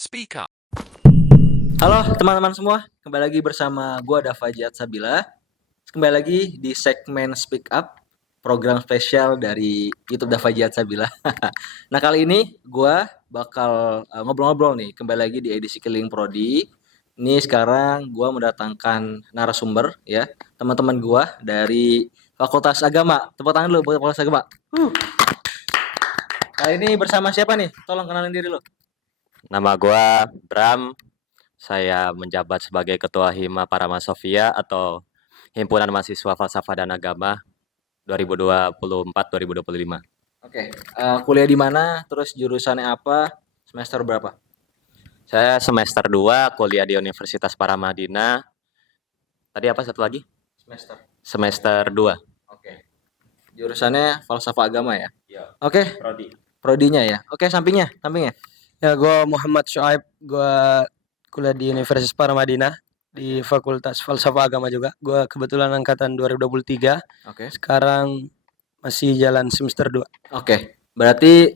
Speak up. Halo teman-teman semua, kembali lagi bersama gua Dava Jihad Sabila. Kembali lagi di segmen Speak Up, program spesial dari YouTube Dava Jihad Sabila. Nah kali ini gua bakal ngobrol-ngobrol nih, kembali lagi di edisi Keliling Prodi. Ini sekarang gua mendatangkan narasumber ya, teman-teman gua dari Fakultas Agama. Tepuk tangan dulu buat Fakultas Agama. Kali ini bersama siapa nih? Tolong kenalin diri lo. Nama gua Bram, saya menjabat sebagai Ketua Hima Parama Sofia atau Himpunan Mahasiswa Falsafah dan Agama 2024-2025. Oke, kuliah di mana? Terus jurusannya apa? Semester berapa? Saya semester 2 kuliah di Universitas Paramadina. Tadi apa satu lagi? Semester. Semester 2. Oke. Jurusannya falsafah agama ya? Iya. Oke, Prodi. prodinya ya. Oke, sampingnya. Ya, gue Muhammad Shoaib, gue kuliah di Universitas Paramadina di Fakultas Falsafah Agama juga. Gue kebetulan angkatan 2023. Oke. Sekarang masih jalan semester 2. Oke. Berarti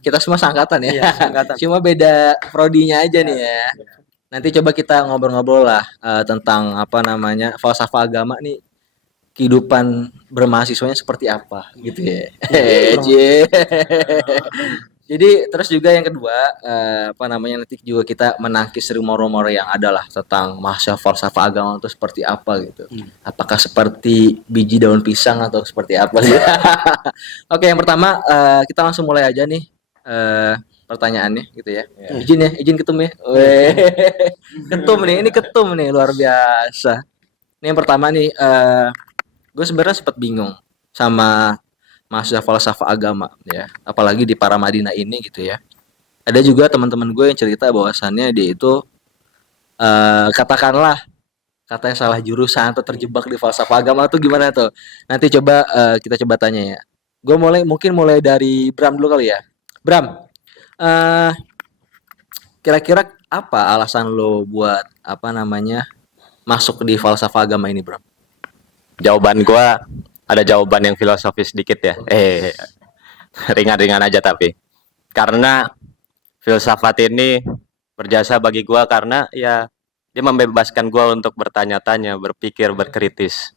kita semua seangkatan ya. Iya, seangkatan. Cuma beda prodinya aja nih ya. Nanti coba kita ngobrol-ngobrol lah tentang apa namanya falsafah agama nih, kehidupan bermahasiswanya seperti apa gitu ya. Cie. Jadi terus juga yang kedua apa namanya nanti juga kita menangkis rumor-rumor yang ada lah tentang mahasiswa falsafah agama itu seperti apa gitu. Apakah seperti biji daun pisang atau seperti apa sih? Oke, yang pertama kita langsung mulai aja nih pertanyaannya gitu ya. Izin ketum ya. Weh. Ketum nih, ini ketum nih luar biasa. Ini yang pertama nih gue sebenarnya sempat bingung sama mahasiswa falsafah agama ya, apalagi di Paramadina ini gitu ya. Ada juga teman-teman gue yang cerita bahwasannya dia itu katakanlah katanya salah jurusan atau terjebak di falsafah agama tuh gimana tuh? Nanti coba kita coba tanya ya. Gue mungkin mulai dari Bram dulu kali ya. Bram, kira-kira apa alasan lo buat apa namanya masuk di falsafah agama ini, Bram? Jawaban gua ada jawaban yang filosofis dikit ya. Ringan-ringan aja tapi. Karena filsafat ini berjasa bagi gua karena ya dia membebaskan gua untuk bertanya-tanya, berpikir, berkritis.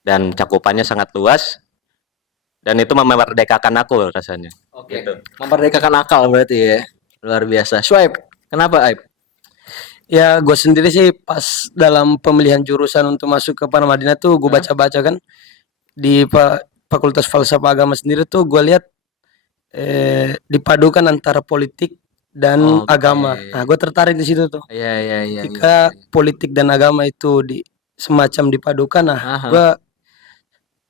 Dan cakupannya sangat luas. Dan itu memerdekakan aku rasanya. Oke. Gitu. Memerdekakan akal berarti ya. Luar biasa. Swipe. Kenapa, Aib? Ya, gue sendiri sih pas dalam pemilihan jurusan untuk masuk ke Paramadina tuh gue baca-baca kan di Fakultas Falsafah Agama sendiri tuh gue lihat dipadukan antara politik dan Oke. agama. Nah, gue tertarik di situ tuh. Iya. Jika politik dan agama itu semacam dipadukan, nah Aha.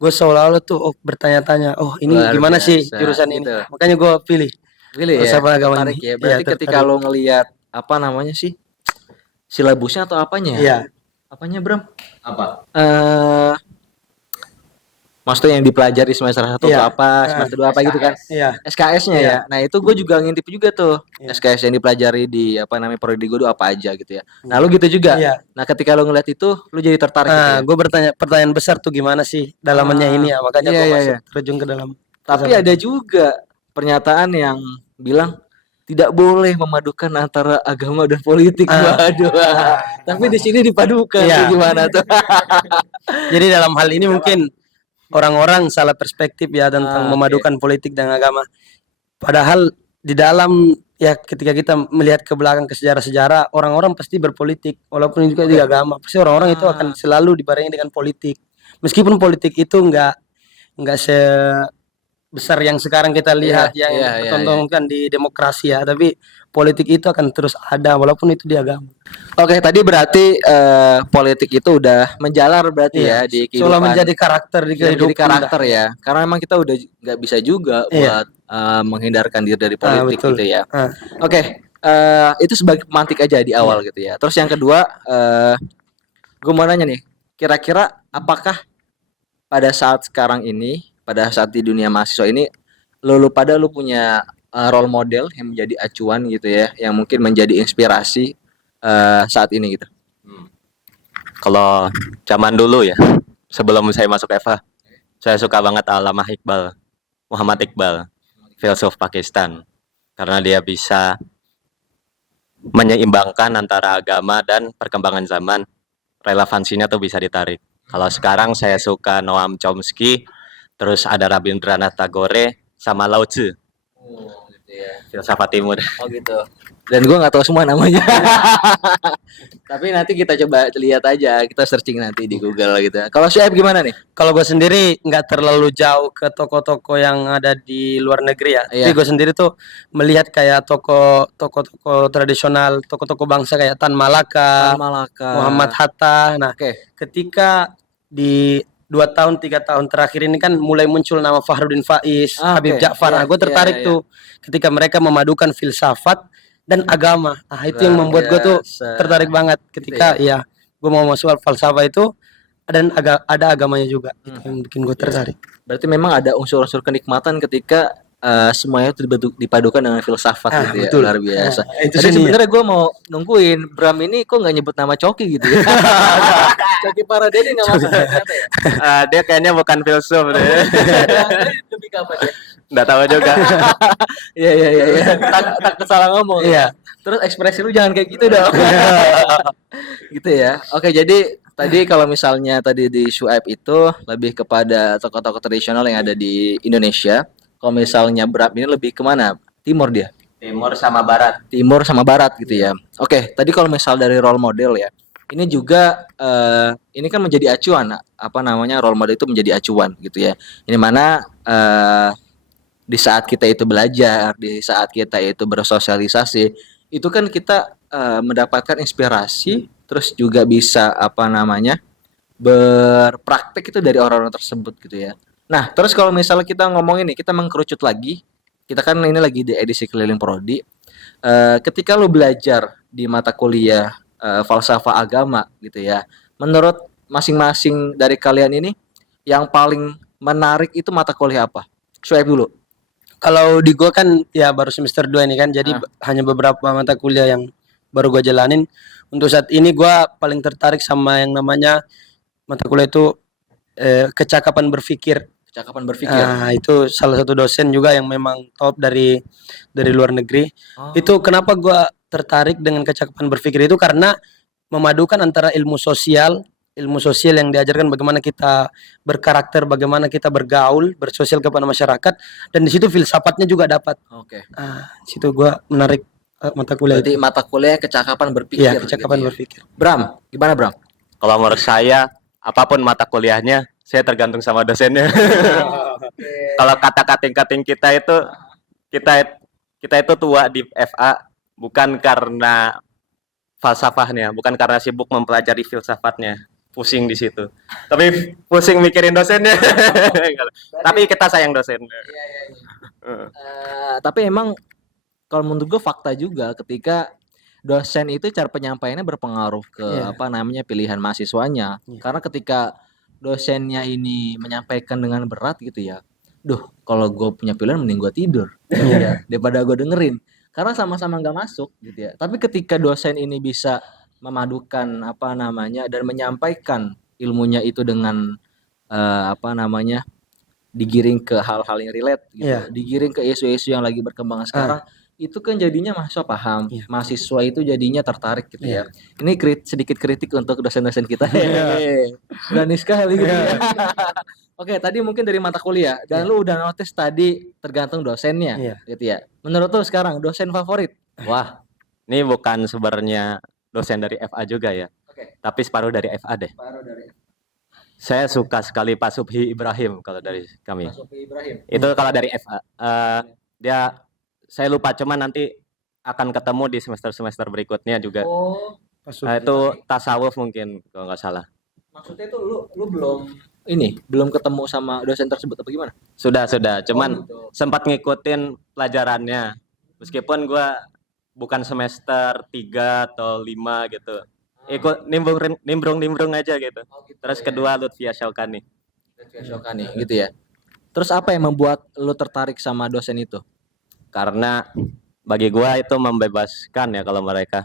gue seolah-olah tuh bertanya-tanya, oh ini Luar gimana sih biasa, jurusan ini? gitu. Makanya gue pilih Pilih ya. falsafah agama Tertarik ini. ya. Berarti Iya, ketika lo ngelihat apa namanya sih? Silabusnya atau apanya? Iya. Apanya, Bram? Apa? Maksudnya yang dipelajari semester 1 Iya. apa, semester 2 apa gitu kan? Iya. SKS-nya Iya. ya. Nah, itu gue juga ngintip juga tuh. Iya. SKS yang dipelajari di apa namanya prodi gue tuh apa aja gitu ya. Nah, lu gitu juga. Iya. Nah, ketika lu ngeliat itu, lu jadi tertarik gitu ya. Gue pertanyaan besar tuh gimana sih dalamannya ini ya, makanya gue masuk terjun ke dalam. Tapi ada juga pernyataan yang bilang tidak boleh memadukan antara agama dan politik. Waduh. Tapi di sini dipadukan. Iya. Gimana tuh? Jadi dalam hal ini mungkin orang-orang salah perspektif ya tentang memadukan politik dan agama. Padahal di dalam ya ketika kita melihat ke belakang ke sejarah-sejarah, orang-orang pasti berpolitik walaupun juga di agama. Pasti orang-orang itu akan selalu dibarengi dengan politik. Meskipun politik itu enggak sebesar yang sekarang kita lihat yang dipertontonkan di demokrasi ya, tapi politik itu akan terus ada walaupun itu di agama. Oke, tadi berarti politik itu udah menjalar berarti ya di kehidupan. Seolah menjadi karakter di kehidupan. Menjadi karakter ya. Karena memang kita udah nggak bisa juga buat menghindarkan diri dari politik betul. gitu ya. Oke, itu sebagai pemantik aja di awal gitu ya. Terus yang kedua, gue mau nanya nih, kira-kira apakah pada saat sekarang ini, pada saat di dunia mahasiswa ini, lu punya role model yang menjadi acuan gitu ya, yang mungkin menjadi inspirasi saat ini gitu. Kalau zaman dulu ya, sebelum saya masuk EVA, saya suka banget Allamah Iqbal, Muhammad Iqbal, filsuf Pakistan, karena dia bisa menyeimbangkan antara agama dan perkembangan zaman. Relevansinya tuh bisa ditarik. Kalau sekarang saya suka Noam Chomsky, terus ada Rabindranath Tagore, sama Lao Tzu, Oh, gitu ya. filsafat timur. Oh gitu. Dan gue nggak tahu semua namanya. Tapi nanti kita coba lihat aja, kita searching nanti di Google gitu. Kalau Syuaib gimana nih? Kalau gue sendiri nggak terlalu jauh ke toko-toko yang ada di luar negeri ya. Iya. Tapi gue sendiri tuh melihat kayak toko-toko tradisional, toko-toko bangsa kayak Tan Malaka, Malaka. Muhammad Hatta. Nah, Oke. ketika di 2 tahun 3 tahun terakhir ini kan mulai muncul nama Fahrudin Faiz, Ah, Habib oke. Ja'far. Iya, Nah, gue iya, tertarik iya. tuh ketika mereka memadukan filsafat dan agama. Nah, itu yang Luar membuat gue tuh biasa. tertarik banget ketika ya gue mau masuk falsafah itu dan ada agamanya juga. Itu yang bikin gue tertarik. Berarti memang ada unsur-unsur kenikmatan ketika semuanya itu dipadukan dengan filsafat gitu ya. betul. Luar biasa. Itu Tadi seninya. sebenarnya gue mau nungguin Bram ini kok nggak nyebut nama Coki gitu ya. Coki Paradeni nggak masuk ternyata ya. Dia kayaknya bukan filsuf deh. Lebih ke apa dia? Nggak tahu juga. Iya iya iya. Iya. Tak salah ngomong. Iya. Terus ekspresi lu jangan kayak gitu dong. Gitu ya. Oke, jadi tadi kalau misalnya tadi di Syuaib itu lebih kepada tokoh-tokoh tradisional yang ada di Indonesia. Kalau misalnya Bram ini lebih kemana? Timur dia. Timur sama barat. Timur sama barat gitu ya. Oke, tadi kalau misal dari role model ya. Ini juga ini kan menjadi acuan apa namanya role model itu menjadi acuan gitu ya. Ini mana di saat kita itu belajar, di saat kita itu bersosialisasi, itu kan kita mendapatkan inspirasi, terus juga bisa apa namanya berpraktek itu dari orang-orang tersebut gitu ya. Nah, terus kalau misalnya kita ngomong ini, kita mengkerucut lagi, kita kan ini lagi di edisi keliling prodi. Ketika lu belajar di mata kuliah falsafah agama gitu ya, menurut masing-masing dari kalian ini, yang paling menarik itu mata kuliah apa? Swipe dulu. Kalau di gua kan ya baru semester 2 ini kan, jadi hanya beberapa mata kuliah yang baru gua jalanin. Untuk saat ini gua paling tertarik sama yang namanya mata kuliah itu kecakapan berpikir. Kecakapan berpikir. Nah, itu salah satu dosen juga yang memang top dari luar negeri. Itu kenapa gua tertarik dengan kecakapan berpikir itu karena memadukan antara ilmu sosial yang diajarkan bagaimana kita berkarakter, bagaimana kita bergaul, bersosial kepada masyarakat, dan di situ filsafatnya juga dapat. Oke. Situ gua menarik mata kuliah Berarti itu. mata kuliah kecakapan berpikir. Iya, kecakapan gitu ya. berpikir. Bram, gimana Bram? Kalau menurut saya, apapun mata kuliahnya, saya tergantung sama dosennya. Kalau kata kating-kating kita itu, kita itu tua di FA bukan karena falsafahnya, bukan karena sibuk mempelajari filsafatnya, pusing di situ. Tapi pusing mikirin dosennya. Tapi kita sayang dosen. Tapi emang kalau menurut gue fakta juga ketika dosen itu cara penyampaiannya berpengaruh ke apa namanya pilihan mahasiswanya. Karena ketika dosennya ini menyampaikan dengan berat gitu ya, kalau gue punya pilihan mending gue tidur ya, daripada gue dengerin. Karena sama-sama nggak masuk gitu ya. Tapi ketika dosen ini bisa memadukan apa namanya dan menyampaikan ilmunya itu dengan apa namanya digiring ke hal-hal yang relate gitu, digiring ke isu-isu yang lagi berkembang sekarang, itu kan jadinya mahasiswa paham, mahasiswa itu jadinya tertarik gitu ya. Ini sedikit kritik untuk dosen-dosen kita. Berani sekali gitu ya. Oke, tadi mungkin dari mata kuliah dan lu udah notice tadi tergantung dosennya gitu ya. Menurut lu sekarang dosen favorit? Wah, ini bukan sebenarnya dosen dari FA juga ya. Tapi separuh dari FA deh. Saya suka sekali Pak Subhi Ibrahim kalau dari kami. Pak Subhi Ibrahim. Itu kalau dari FA. Saya lupa, cuman nanti akan ketemu di semester-semester berikutnya juga. Itu tasawuf mungkin kalau nggak salah. Maksudnya itu lu belum ketemu sama dosen tersebut apa gimana? Sudah, cuman sempat ngikutin pelajarannya. Meskipun gua bukan semester 3 atau 5 gitu. Ikut nimbrung aja gitu. Terus kedua Lutfia Syaukani gitu ya. Terus apa yang membuat lu tertarik sama dosen itu? Karena bagi gua itu membebaskan ya kalau mereka.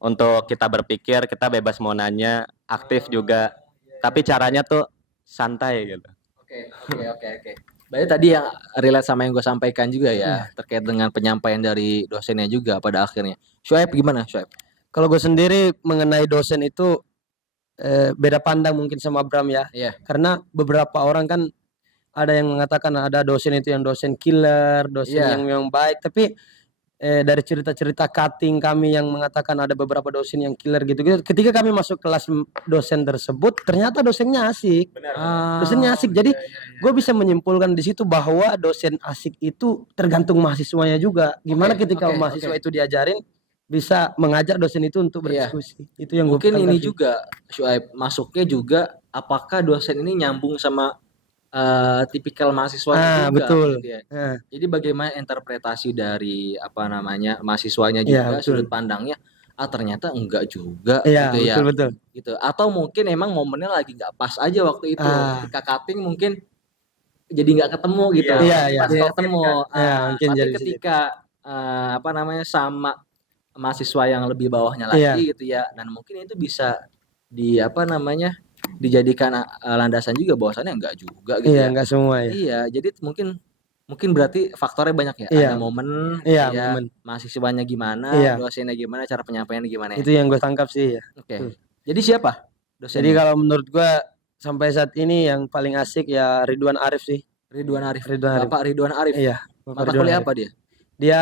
Untuk kita berpikir, kita bebas mau nanya, aktif juga. Tapi caranya tuh santai gitu. Oke. Berarti tadi yang relate sama yang gue sampaikan juga ya, terkait dengan penyampaian dari dosennya juga pada akhirnya. Syuaib gimana, Syuaib? Kalau gue sendiri mengenai dosen itu beda pandang mungkin sama Bram ya. Iya. Karena beberapa orang kan ada yang mengatakan ada dosen itu yang dosen killer, dosen Iya. yang memang baik, tapi dari cerita-cerita cutting kami yang mengatakan ada beberapa dosen yang killer gitu-gitu. Ketika kami masuk kelas dosen tersebut, ternyata dosennya asik. Dosennya asik. Jadi gue bisa menyimpulkan di situ bahwa dosen asik itu tergantung mahasiswanya juga. Gimana ketika mahasiswa itu diajarin bisa mengajak dosen itu untuk Iya. berdiskusi. Itu yang gue Mungkin ini tanggapi. juga Syuaib masuknya juga apakah dosen ini nyambung sama tipikal mahasiswanya juga betul. gitu ya. Nah, Jadi bagaimana interpretasi dari apa namanya mahasiswanya Iya, juga betul. sudut pandangnya ternyata enggak juga iya, gitu ya. betul. Gitu. Atau mungkin emang momennya lagi nggak pas aja waktu itu. Ketika cutting mungkin jadi nggak ketemu gitu. Iya, iya. Pas nggak ketemu. Iya, mungkin Tapi jadi situ. ketika apa namanya sama mahasiswa yang lebih bawahnya Iya. lagi gitu ya. Dan mungkin itu bisa di apa namanya dijadikan landasan juga bahwasannya enggak juga gitu Iya, ya. enggak semua ya. Iya, jadi mungkin berarti faktornya banyak ya. Iya. Ada momen, Iya, ya, momen. mahasiswanya gimana, Iya. dosennya gimana, cara penyampaiannya gimana ya. Itu yang gue tangkap sih ya. Oke. Jadi siapa dosennya? Jadi kalau menurut gua sampai saat ini yang paling asik ya Ridwan Arif sih. Ridwan Arif. Ridwan Arif. Bapak Ridwan Arif. Iya, Mata Ridwan kuliah Arif. apa dia? Dia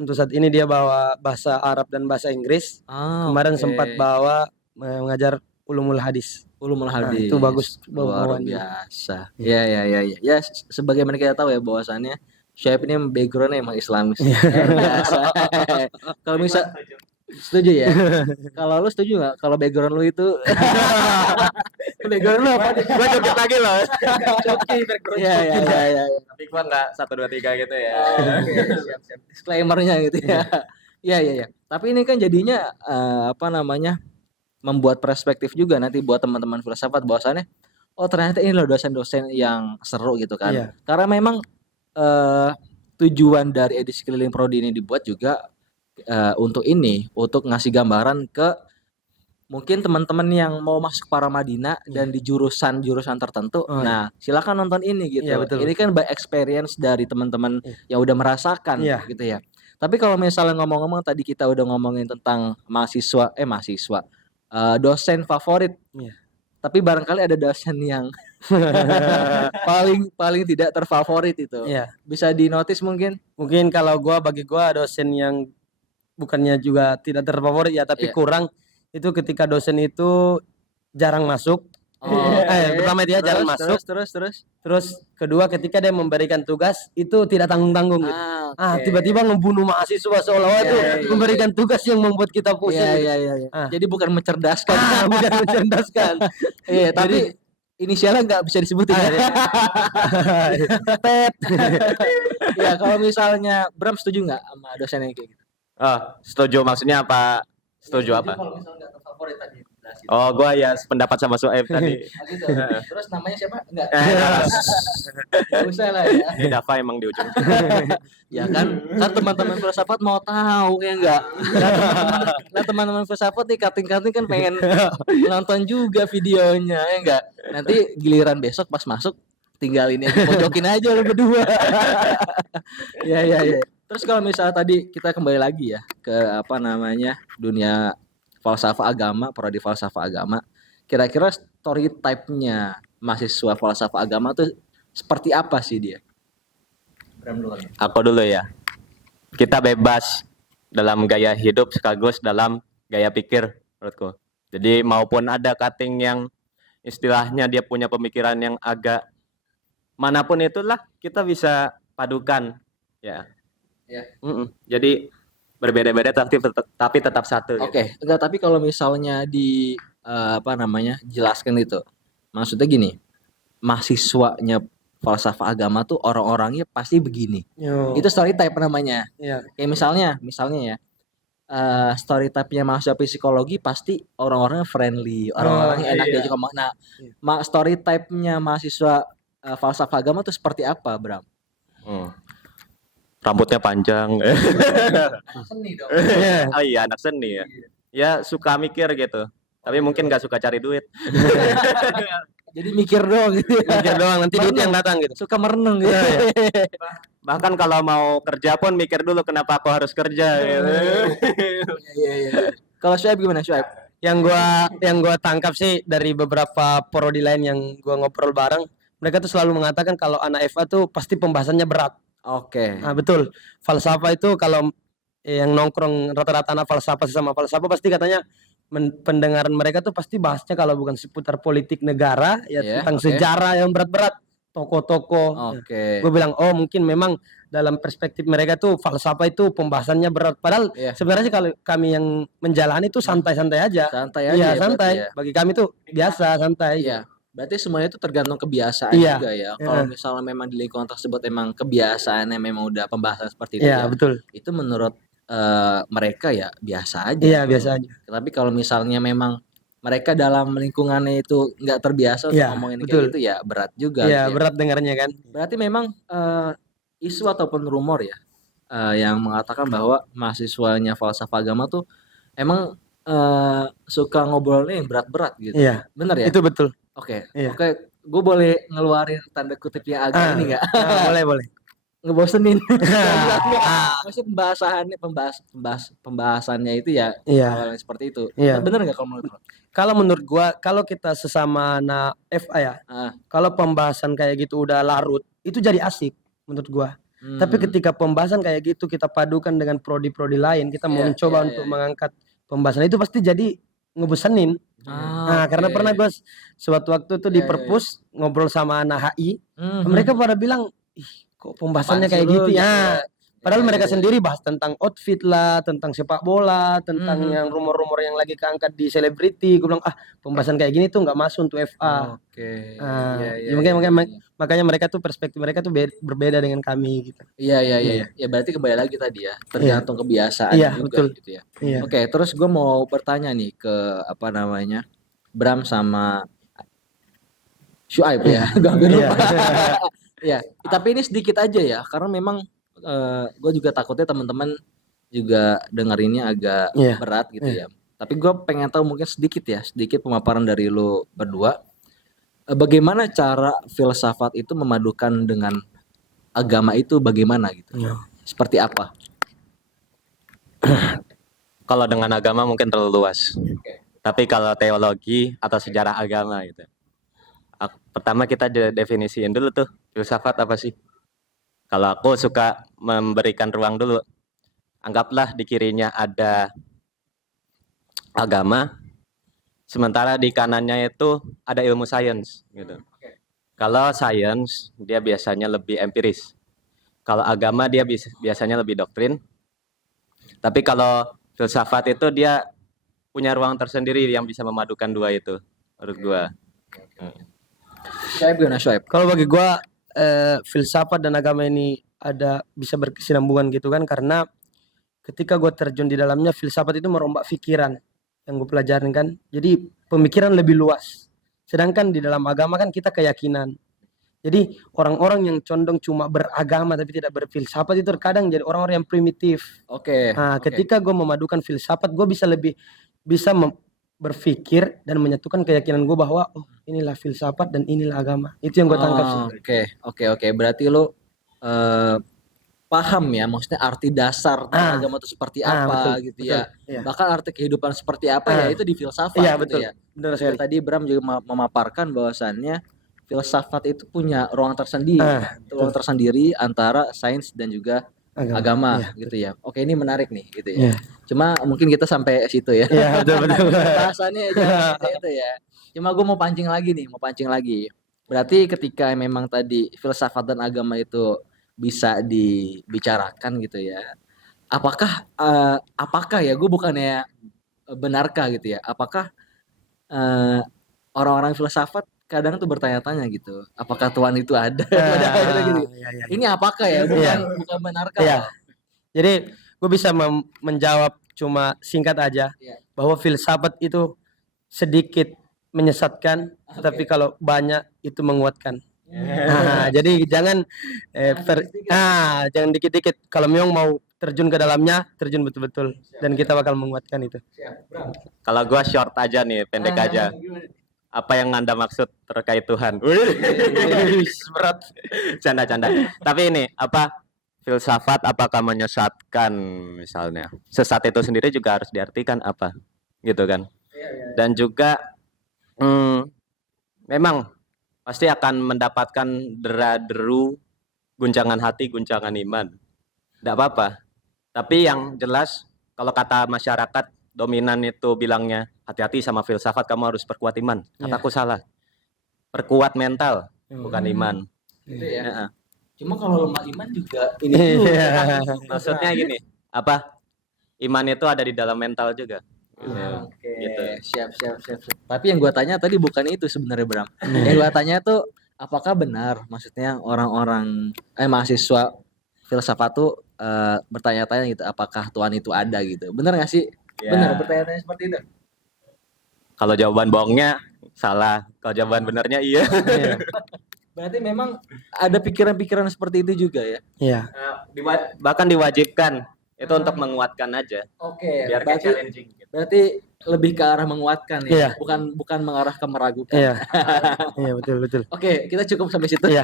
untuk saat ini dia bawa bahasa Arab dan bahasa Inggris. Kemarin oke. sempat bawa mengajar ulumul hadis. Ulumul Nah, hadis. itu bagus Luar bawaannya. biasa. Ya. Ya, sebagaimana kita tahu ya bahwasannya Syekh ini backgroundnya emang Islamis. Luar biasa. Kalau misal setuju ya? Kalau lu setuju nggak? Kalau background lu itu background lu apa? Gua joget lagi loh. Coki background. Iya. Tapi gua nggak 1 2 3 gitu ya. Oke, siap. Disclaimer-nya gitu ya. Iya. Tapi ini kan jadinya apa namanya? Membuat perspektif juga nanti buat teman-teman filsafat bahwasannya ternyata ini loh dosen-dosen yang seru gitu kan. Iya. Karena memang tujuan dari edisi keliling prodi ini dibuat juga untuk ngasih gambaran ke mungkin teman-teman yang mau masuk Paramadina dan di jurusan-jurusan tertentu. Nah, silakan nonton ini gitu. Iya, betul. Ini kan by experience dari teman-teman yang udah merasakan gitu ya. Tapi kalau misalnya ngomong-ngomong tadi kita udah ngomongin tentang mahasiswa dosen favorit. Iya. Tapi barangkali ada dosen yang paling tidak terfavorit itu. Iya. Bisa dinotis mungkin? Mungkin kalau bagi gua dosen yang bukannya juga tidak terfavorit ya, tapi Iya. kurang itu ketika dosen itu jarang masuk. Pertama dia jarang masuk. Terus kedua ketika dia memberikan tugas itu tidak tanggung-tanggung gitu. Tiba-tiba ngebunuh mahasiswa seolah-olah itu memberikan tugas yang membuat kita pusing. Iya. Jadi bukan mencerdaskan. Bukan mencerdaskan. Iya, tapi inisialnya nggak bisa disebutin. Tet. Ya, kalau misalnya Bram setuju nggak sama dosen yang kayak gitu? Setuju maksudnya apa? Setuju apa? Kalau misalnya nggak terfavorit tadi. Oh, gua ya sependapat sama Suhaib tadi. Gitu. Terus namanya siapa? Enggak. Nggak usah lah ya. Ini Dava emang di ujung. Ya kan teman-teman filsafat mau tahu ya enggak. Nah teman-teman filsafat nih kating-kating kan pengen nonton juga videonya ya enggak. Nanti giliran besok pas masuk tinggal ini aja pojokin aja lu berdua. Ya. Terus kalau misalnya tadi kita kembali lagi ya ke apa namanya dunia falsafah agama, prodi falsafah agama. Kira-kira story type-nya mahasiswa falsafah agama tuh seperti apa sih dia? Aku dulu ya. Kita bebas dalam gaya hidup sekaligus dalam gaya pikir menurutku. Jadi maupun ada cutting yang istilahnya dia punya pemikiran yang agak manapun itulah kita bisa padukan ya. Jadi berbeda-beda tapi tetap satu. Oke. Enggak, tapi kalau misalnya di jelaskan itu. Maksudnya gini, mahasiswanya falsafah agama tuh orang-orangnya pasti begini. Itu story type namanya. Iya. Kayak misalnya ya. Story type-nya mahasiswa psikologi pasti orang-orangnya friendly, orang-orangnya enak diajak ngomong. Nah, story type-nya mahasiswa falsafah agama tuh seperti apa, Bram? Rambutnya panjang. Seni dong. Oh iya, anak seni ya. Ya suka mikir gitu. Tapi mungkin nggak suka cari duit. Jadi mikir doang gitu ya. Mikir doang nanti duit yang Merenung. datang gitu. Suka merenung gitu. Bahkan kalau mau kerja pun mikir dulu kenapa aku harus kerja gitu. Iya, iya. Kalau Syuaib gimana Syuaib? Yang gua tangkap sih dari beberapa prodi lain yang gua ngobrol bareng, mereka tuh selalu mengatakan kalau anak FA tuh pasti pembahasannya berat. Oke. Nah, betul. Falsafah itu kalau yang nongkrong rata-rata anak falsafah sama falsafah pasti katanya pendengaran mereka tuh pasti bahasnya kalau bukan seputar politik negara ya Iya, tentang oke. sejarah yang berat-berat, tokoh-tokoh. Oke. Gue bilang oh mungkin memang dalam perspektif mereka tuh falsafah itu pembahasannya berat. Padahal Iya. sebenarnya sih kalau kami yang menjalani itu santai-santai aja. Santai aja Iya ya santai. berarti ya. Bagi kami tuh biasa santai. Iya. Berarti semuanya itu tergantung kebiasaan Iya. juga ya. Kalau misalnya memang di lingkungan tersebut emang kebiasaannya memang udah pembahasan seperti itu Iya ya. betul. Itu menurut mereka ya biasa aja. Iya biasa aja. Tapi kalau misalnya memang mereka dalam lingkungannya itu nggak terbiasa untuk Iya, ngomongin betul. kayak gitu ya berat juga Iya gitu ya. berat dengarnya kan. Berarti memang isu ataupun rumor ya yang mengatakan bahwa mahasiswanya falsafah agama tuh emang suka ngobrolnya yang berat-berat gitu. Iya. Bener ya? Itu betul. Oke. Iya. Oke, gue boleh ngeluarin tanda kutipnya agak ini nggak? Boleh. Ngebosenin. Ah, Maksudnya pembahasannya itu ya Iya. hal yang seperti itu. Iya. Bener nggak kalau menurut lo? Kalau menurut gua, kalau kita sesama anak FA ya, Ah, kalau pembahasan kayak gitu udah larut, itu jadi asik menurut gua. Tapi hmm. ketika pembahasan kayak gitu kita padukan dengan prodi-prodi lain, kita mau Iya, mencoba iya, untuk iya. mengangkat pembahasan itu pasti jadi ngebosenin. Nah, karena Oke. pernah gua suatu waktu tuh di Iya, iya, perpus ngobrol sama anak HI, Mhm. mereka pada bilang, ih kok pembahasannya Apaan sih kayak lu gitu gitu ya. ya? Padahal Iya, mereka iya. sendiri bahas tentang outfit lah, tentang sepak bola, tentang Mhm. yang rumor-rumor yang lagi keangkat di selebriti. Gue bilang, pembahasan kayak gini tuh nggak masuk untuk FA. Oke. Nah, Iya, ya iya, iya, makanya, iya. makanya mereka tuh perspektif mereka tuh berbeda dengan kami gitu. Iya, iya, iya, Iya. iya. Ya berarti kembali lagi tadi ya, tergantung kebiasaan Iya, juga betul. gitu ya. Iya. Oke, terus gue mau bertanya nih ke apa namanya Bram sama Syuaib ya. Gue hampir Iya. lupa. Iya, tapi ini sedikit aja ya, karena memang gue juga takutnya teman-teman juga dengerinnya agak Iya. berat gitu Iya. ya. Tapi gue pengen tahu mungkin sedikit pemaparan dari lo berdua. Bagaimana cara filsafat itu memadukan dengan agama itu bagaimana gitu? Iya. Seperti apa? Kalau dengan agama mungkin terlalu luas. Tapi kalau teologi atau sejarah agama gitu. Pertama kita definisiin dulu tuh filsafat apa sih? Kalau aku suka memberikan ruang dulu. Anggaplah di kirinya ada agama, sementara di kanannya itu ada ilmu sains gitu. Kalau sains dia biasanya lebih empiris. Kalau agama dia biasanya lebih doktrin. Tapi kalau filsafat itu dia punya ruang tersendiri yang bisa memadukan dua itu menurut gua. Syuaib gimana Syuaib? Kalau bagi gua filsafat dan agama ini ada bisa berkesinambungan gitu kan, karena ketika gua terjun di dalamnya, filsafat itu merombak pikiran yang gue pelajarin kan. Jadi pemikiran lebih luas. Sedangkan di dalam agama kan kita keyakinan. Jadi orang-orang yang condong cuma beragama tapi tidak berfilsafat itu terkadang jadi orang-orang yang primitif. Oke. Nah, ketika gue memadukan filsafat, gue bisa berpikir dan menyatukan keyakinan gue bahwa oh inilah filsafat dan inilah agama. Itu yang gue tangkap sih. Oke. Berarti lo paham ya, maksudnya arti dasar agama itu seperti apa betul, gitu ya. Iya. Bahkan arti kehidupan seperti apa ya itu di filsafat Iya, gitu betul. ya. Benar Jadi sekali. tadi Bram juga memaparkan bahwasannya filsafat itu punya ruang tersendiri antara sains dan juga agama Iya, gitu ya. Oke, ini menarik nih gitu ya. Iya. Cuma mungkin kita sampai situ ya. Iya, betul. Bahasannya jangan itu ya. Cuma gue mau pancing lagi. Berarti ketika memang tadi filsafat dan agama itu bisa dibicarakan gitu ya. Apakah ya, gue bukannya benarkah gitu ya. Apakah orang-orang filsafat kadang tuh bertanya-tanya gitu, apakah Tuhan itu ada? Gitu. Iya. Ini apakah ya? Bukan benarkah? Iya. Jadi gue bisa menjawab cuma singkat aja bahwa filsafat itu sedikit menyesatkan, tapi kalau banyak itu menguatkan. Nah, jadi jangan jangan dikit-dikit. Kalau memang mau terjun ke dalamnya, terjun betul-betul, dan kita bakal menguatkan itu. Kalau gua short aja nih, pendek aja. apa yang Anda maksud terkait Tuhan? Berat. Canda-canda. Tapi ini apa filsafat apakah menyesatkan misalnya? Sesat itu sendiri juga harus diartikan apa? Gitu kan. Dan juga memang pasti akan mendapatkan dera-deru, guncangan hati, guncangan iman. Tidak apa-apa. Tapi yang jelas kalau kata masyarakat dominan itu bilangnya hati-hati sama filsafat, kamu harus perkuat iman. Kataku salah. Perkuat mental, bukan iman. Gitu ya. Ya. Cuma kalau lemah iman juga ini juga. Maksudnya gini, apa? Iman itu ada di dalam mental juga. Oke, Gitu. siap. Tapi yang gua tanya tadi bukan itu sebenarnya, Bram. Yang gua tanya tuh apakah benar maksudnya orang-orang mahasiswa filsafat tuh bertanya-tanya gitu, apakah Tuhan itu ada gitu. Benar nggak sih? Ya. Benar bertanya-tanya seperti itu. Kalau jawaban bohongnya salah, kalau jawaban benernya iya. Berarti memang ada pikiran-pikiran seperti itu juga ya. Iya. Bahkan diwajibkan itu untuk menguatkan aja, Oke, biar kayak challenging. Gitu. berarti lebih ke arah menguatkan ya, Iya. bukan mengarah ke meragukan. Iya. Iya, betul. Oke, kita cukup sampai situ. Iya.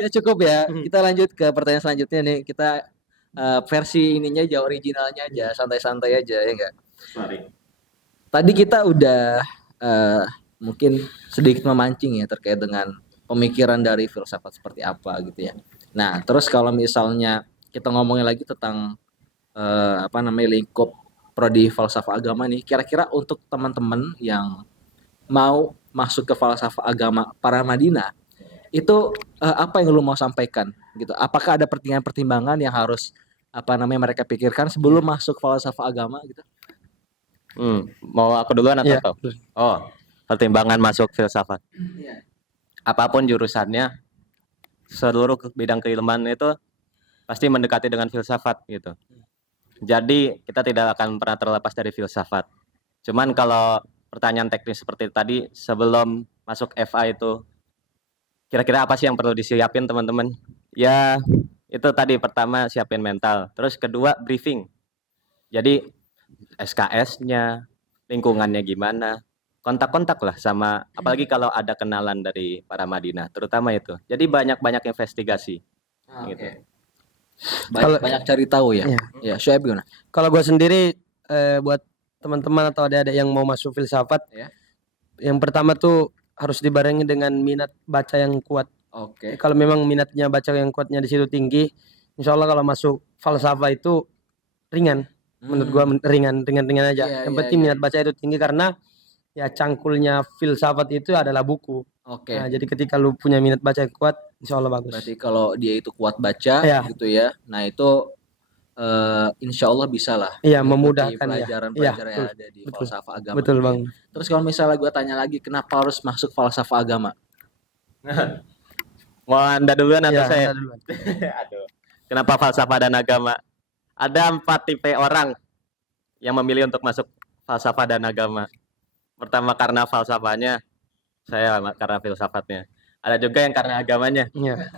Ya cukup ya. Kita lanjut ke pertanyaan selanjutnya nih. Kita versi ininya aja, originalnya aja, santai-santai aja ya enggak. Sorry. Tadi kita udah mungkin sedikit memancing ya terkait dengan pemikiran dari filsafat seperti apa gitu ya. Nah, terus kalau misalnya kita ngomongin lagi tentang lingkup prodi falsafah agama nih, kira-kira untuk teman-teman yang mau masuk ke falsafah agama Paramadina, itu apa yang lu mau sampaikan gitu? Apakah ada pertimbangan yang harus mereka pikirkan sebelum masuk falsafah agama gitu? Mau aku duluan atau Iya. kau? Oh, pertimbangan masuk filsafat. Iya. Apapun jurusannya, seluruh bidang keilmuan itu pasti mendekati dengan filsafat gitu. Jadi kita tidak akan pernah terlepas dari filsafat. Cuman kalau pertanyaan teknis seperti tadi, sebelum masuk FA itu, kira-kira apa sih yang perlu disiapin teman-teman? Ya, itu tadi pertama siapin mental. Terus kedua briefing. Jadi SKS-nya, lingkungannya gimana, kontak-kontak lah sama, apalagi kalau ada kenalan dari Paramadina, terutama itu. Jadi banyak-banyak investigasi. Gitu. Banyak cari tahu ya. Iya. Ya, Syuaib gimana? Kalau gue sendiri buat teman-teman atau adik-adik yang mau masuk filsafat, Ya. yang pertama tuh harus dibarengi dengan minat baca yang kuat. Oke. Kalau memang minatnya baca yang kuatnya di situ tinggi, insya Allah kalau masuk falsafah itu ringan. Menurut gua ringan aja. Iya, Yang iya, penting iya. minat baca itu tinggi karena ya cangkulnya filsafat itu adalah buku. Oke. Nah, jadi ketika lu punya minat baca yang kuat, insya Allah bagus. Berarti kalau dia itu kuat baca Iya. gitu ya. Nah, itu insya Allah bisa lah Iya, mengikuti memudahkan ya. pelajaran-pelajaran yang Betul. ada di Betul. falsafah agama. Betul, gitu ya. Bang. Terus kalau misalnya gue tanya lagi, kenapa harus masuk falsafah agama? Mau Anda duluan atau Iya, saya? Anda duluan. Aduh. Kenapa falsafah dan agama? Ada 4 tipe orang yang memilih untuk masuk falsafah dan agama. Pertama karena falsafahnya, saya karena filsafatnya. Ada juga yang karena agamanya. Iya.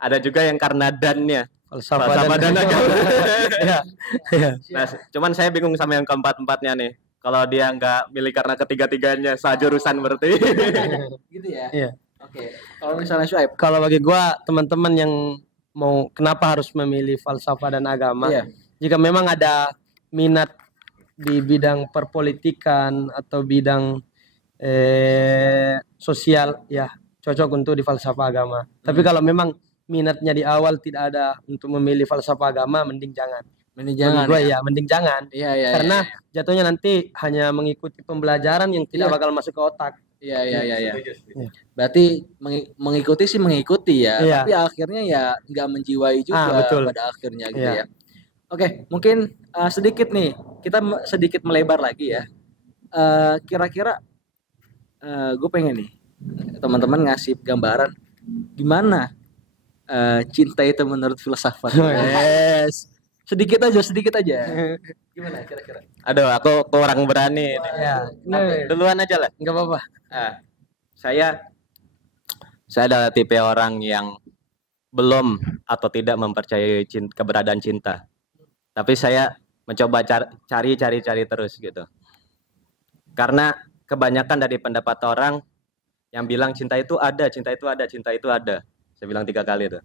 Ada juga yang karena dannya. Falsafah dan agama. Iya. Iya. Nah, cuman saya bingung sama yang keempat-empatnya nih. Kalau dia nggak milih karena ketiga-tiganya, sejurusan berarti. Gitu ya. Iya. Oke. Kalau misalnya Syuaib, Kalau bagi gua teman-teman yang mau kenapa harus memilih falsafah dan agama? Iya. Jika memang ada minat di bidang perpolitikan atau bidang sosial, ya cocok untuk di falsafah agama. Tapi kalau memang minatnya di awal tidak ada untuk memilih falsafah agama, mending jangan. mending Bagi jangan gua ya. ya mending jangan. Iya, iya. Karena jatuhnya nanti hanya mengikuti pembelajaran yang tidak Iya. bakal masuk ke otak. Iya. Berarti mengikuti sih mengikuti ya, Iya. tapi akhirnya ya nggak menjiwai juga betul. pada akhirnya gitu Iya. ya. Oke, mungkin sedikit nih kita sedikit melebar lagi ya. Kira-kira gue pengen nih teman-teman ngasih gambaran gimana cinta itu menurut filsafat. Yes. Sedikit aja. Gimana kira-kira? Aduh, aku kurang berani nih. Ya, Duluan aja lah. nggak apa-apa. Saya adalah tipe orang yang belum atau tidak mempercayai keberadaan cinta. Tapi saya mencoba cari terus gitu. Karena kebanyakan dari pendapat orang yang bilang cinta itu ada, cinta itu ada, cinta itu ada. Saya bilang 3 kali itu.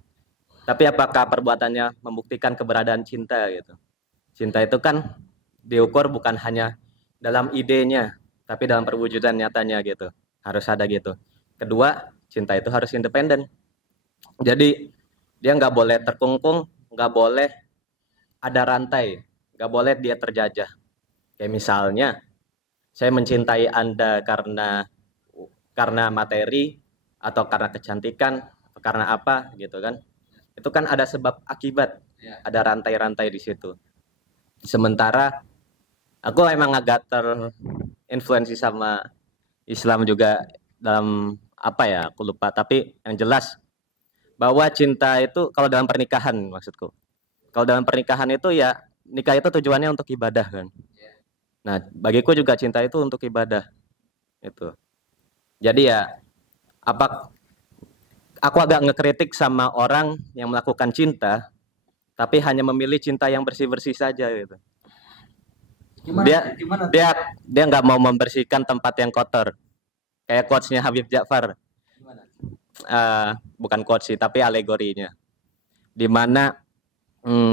Tapi apakah perbuatannya membuktikan keberadaan cinta gitu? Cinta itu kan diukur bukan hanya dalam idenya, tapi dalam perwujudan nyatanya gitu. Harus ada gitu. Kedua, cinta itu harus independen. Jadi dia nggak boleh terkungkung, nggak boleh ada rantai, nggak boleh dia terjajah. Kayak misalnya, saya mencintai Anda karena materi atau karena kecantikan atau karena apa gitu kan. Itu kan ada sebab akibat, ada rantai-rantai di situ. Sementara aku emang agak terinfluensi sama Islam juga dalam apa ya, aku lupa, tapi yang jelas bahwa cinta itu kalau dalam pernikahan maksudku. Kalau dalam pernikahan itu ya nikah itu tujuannya untuk ibadah kan. Nah, bagiku juga cinta itu untuk ibadah. Itu. Jadi ya apa aku agak ngekritik sama orang yang melakukan cinta tapi hanya memilih cinta yang bersih-bersih saja gitu. Dia nggak mau membersihkan tempat yang kotor. Kayak quotes-nya Habib Ja'far. Bukan quotes sih, tapi alegorinya. Di mana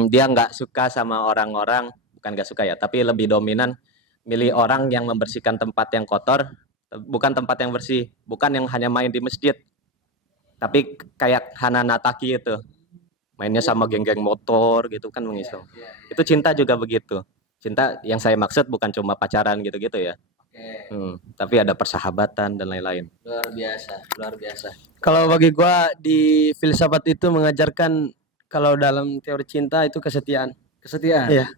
dia nggak suka sama orang-orang, bukan nggak suka ya, tapi lebih dominan milih orang yang membersihkan tempat yang kotor, bukan tempat yang bersih, bukan yang hanya main di masjid, tapi kayak Hana Nataki itu, mainnya sama geng-geng motor gitu kan mengisau. Itu cinta juga begitu. Cinta yang saya maksud bukan cuma pacaran gitu-gitu ya. Tapi ada persahabatan dan lain-lain. Luar biasa, luar biasa. Kalau bagi gua di filsafat itu mengajarkan kalau dalam teori cinta itu kesetiaan. Kesetiaan. Iya.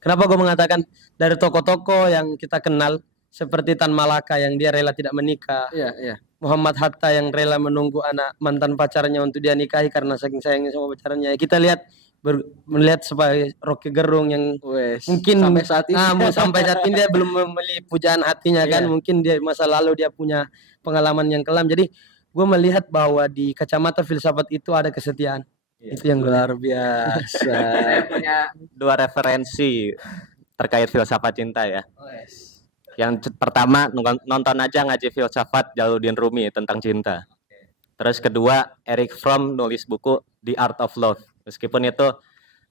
Kenapa gua mengatakan dari tokoh-tokoh yang kita kenal seperti Tan Malaka yang dia rela tidak menikah, Iya, iya. Muhammad Hatta yang rela menunggu anak mantan pacarnya untuk dia nikahi karena saking sayangnya sama pacarnya. Kita lihat melihat sebagai Rocky Gerung yang Wes, mungkin sampai saat ini. sampai saat ini dia belum membeli pujaan hatinya kan. Iya. Mungkin dia masa lalu dia punya pengalaman yang kelam. Jadi gue melihat bahwa di kacamata filsafat itu ada kesetiaan. Itu yang gue luar biasa. Saya punya 2 referensi terkait filsafat cinta ya. Wes. Yang pertama nonton aja ngaji filsafat Jalaluddin Rumi tentang cinta. Terus kedua Erich Fromm nulis buku The Art of Love. Meskipun itu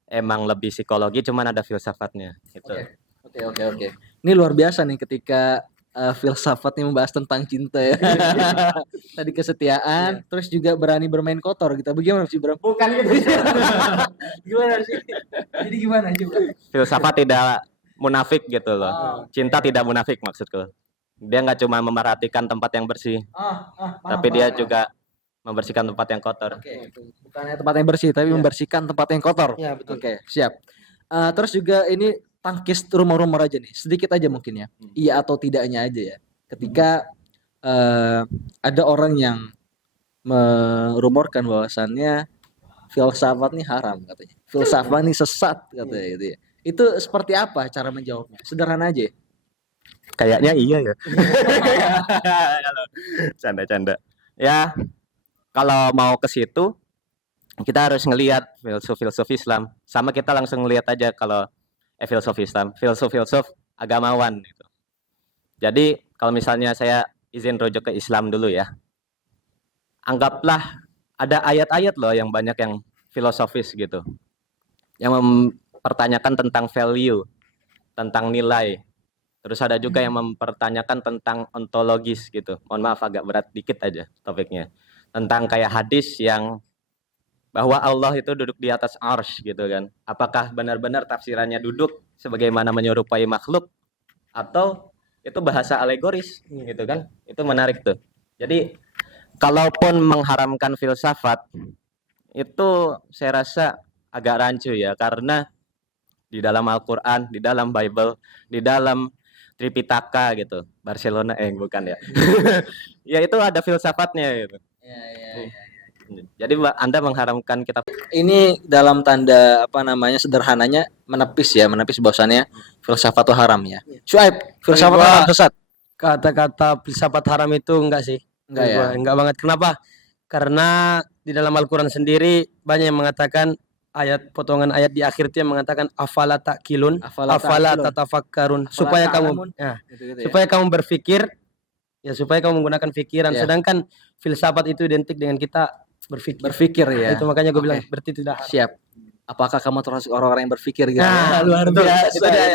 emang lebih psikologi, cuman ada filsafatnya. Gitu. Oke. Ini luar biasa nih ketika filsafatnya membahas tentang cinta ya. Tadi kesetiaan, terus juga berani bermain kotor gitu. Bagaimana sih, Bram? Bukan gitu. Gimana sih? Jadi gimana coba? Filsafat tidak munafik gitu loh. Cinta tidak munafik maksudku. Dia nggak cuma memerhatikan tempat yang bersih, tapi dia juga membersihkan tempat yang kotor. Oke. Bukan hanya tempat yang bersih, tapi membersihkan tempat yang kotor. Ya, betul. Oke, siap. Terus juga ini tangkis rumor-rumor aja nih, sedikit aja mungkin ya, iya atau tidaknya aja ya. Ketika ada orang yang merumorkan bahwasannya filsafat nih haram katanya, filsafat nih sesat katanya gitu ya. Itu seperti apa cara menjawabnya? Sederhana aja. Kayaknya iya ya. Canda-canda. Ya, kalau mau ke situ kita harus ngelihat filsuf Islam. Sama kita langsung ngelihat aja kalau filsuf Islam, filsuf agamawan gitu. Jadi kalau misalnya saya izin rujuk ke Islam dulu ya. Anggaplah ada ayat-ayat loh yang banyak yang filosofis gitu. Yang mempertanyakan tentang value, tentang nilai. Terus ada juga yang mempertanyakan tentang ontologis gitu. Mohon maaf agak berat dikit aja topiknya. Tentang kayak hadis yang bahwa Allah itu duduk di atas arsy gitu kan. Apakah benar-benar tafsirannya duduk sebagaimana menyerupai makhluk atau itu bahasa alegoris gitu kan. Itu menarik tuh. Jadi kalaupun mengharamkan filsafat itu saya rasa agak rancu ya, karena di dalam Al-Qur'an, di dalam Bible, di dalam Tripitaka gitu. Barcelona bukan ya. Ya itu ada filsafatnya gitu. Ya. Jadi Anda mengharamkan kitab. Ini dalam tanda apa namanya sederhananya menepis bahwasannya filsafat itu haram ya. Syuaib, filsafat Gua- haram sesat. Kata-kata filsafat haram itu enggak sih. Enggak ya? Enggak banget. Kenapa? Karena di dalam Al-Quran sendiri banyak yang mengatakan potongan ayat di akhir itu yang mengatakan afala ta'qilun, Afala afala ta'qilun. tatafakkarun, Afala supaya kamu ta'lamun. ya, Gitu-gitu ya. supaya kamu berpikir Ya supaya kamu menggunakan pikiran. Ya. Sedangkan filsafat itu identik dengan kita berpikir. Berpikir ya. Itu makanya gue bilang Oke. berarti tidak harus. Siap. Apakah kamu termasuk orang-orang yang berpikir gitu? Nah, Luar betul. biasa. Itu dia.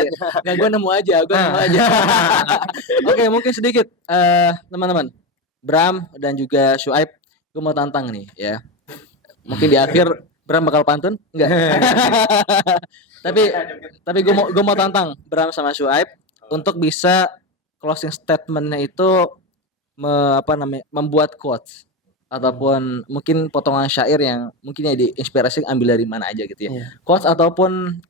Nggak, gue nemu aja, Oke, mungkin sedikit teman-teman. Bram dan juga Syuaib, gue mau tantang nih ya. Mungkin di akhir Bram bakal pantun? Enggak. tapi gue mau tantang Bram sama Syuaib untuk bisa closing statementnya itu membuat quotes ataupun mungkin potongan syair yang mungkin ya diinspirasi ambil dari mana aja gitu ya. Iya. Quotes ataupun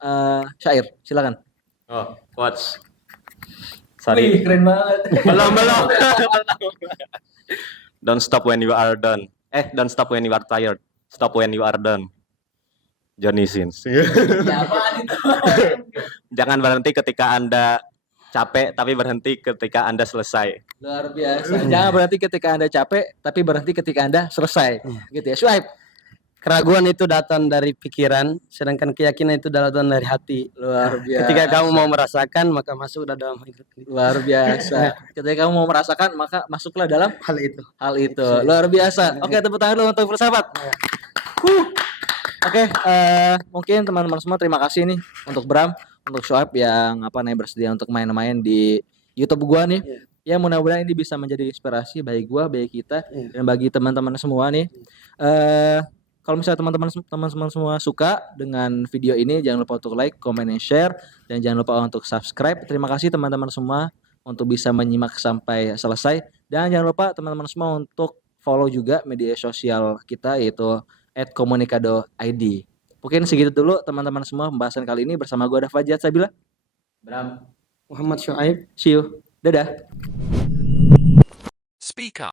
syair, silakan. Oh, quotes. Sorry. Keren banget. Belum. Don't stop when you are done. Don't stop when you are tired. Stop when you are done. Johnny Sins. Ya, apaan itu? Jangan berhenti ketika Anda capek, tapi berhenti ketika Anda selesai. Luar biasa. Jangan berhenti ketika Anda capek, tapi berhenti ketika Anda selesai. Gitu ya. Syuaib. Keraguan itu datang dari pikiran, sedangkan keyakinan itu datang dari hati. Luar biasa. Ketika kamu mau merasakan, maka masuk dalam Luar biasa. Ketika kamu mau merasakan, maka masuklah dalam hal itu. hal itu. Luar biasa. Oke, tepuk tangan dulu untuk filsafat. Oke, mungkin teman-teman semua terima kasih nih untuk Bram, untuk Syuaib yang bersedia untuk main-main di YouTube gua nih. Ya mudah-mudahan ini bisa menjadi inspirasi bagi gua, bagi kita, dan bagi teman-teman semua nih. Kalau misalnya teman-teman semua suka dengan video ini, jangan lupa untuk like, comment, and share, dan jangan lupa untuk subscribe. Terima kasih teman-teman semua untuk bisa menyimak sampai selesai, dan jangan lupa teman-teman semua untuk follow juga media sosial kita yaitu @komunikado.id. Mungkin segitu dulu teman-teman semua pembahasan kali ini bersama gue Fajat Sabila, Muhammad Syuaib. see you, dadah. Speak up.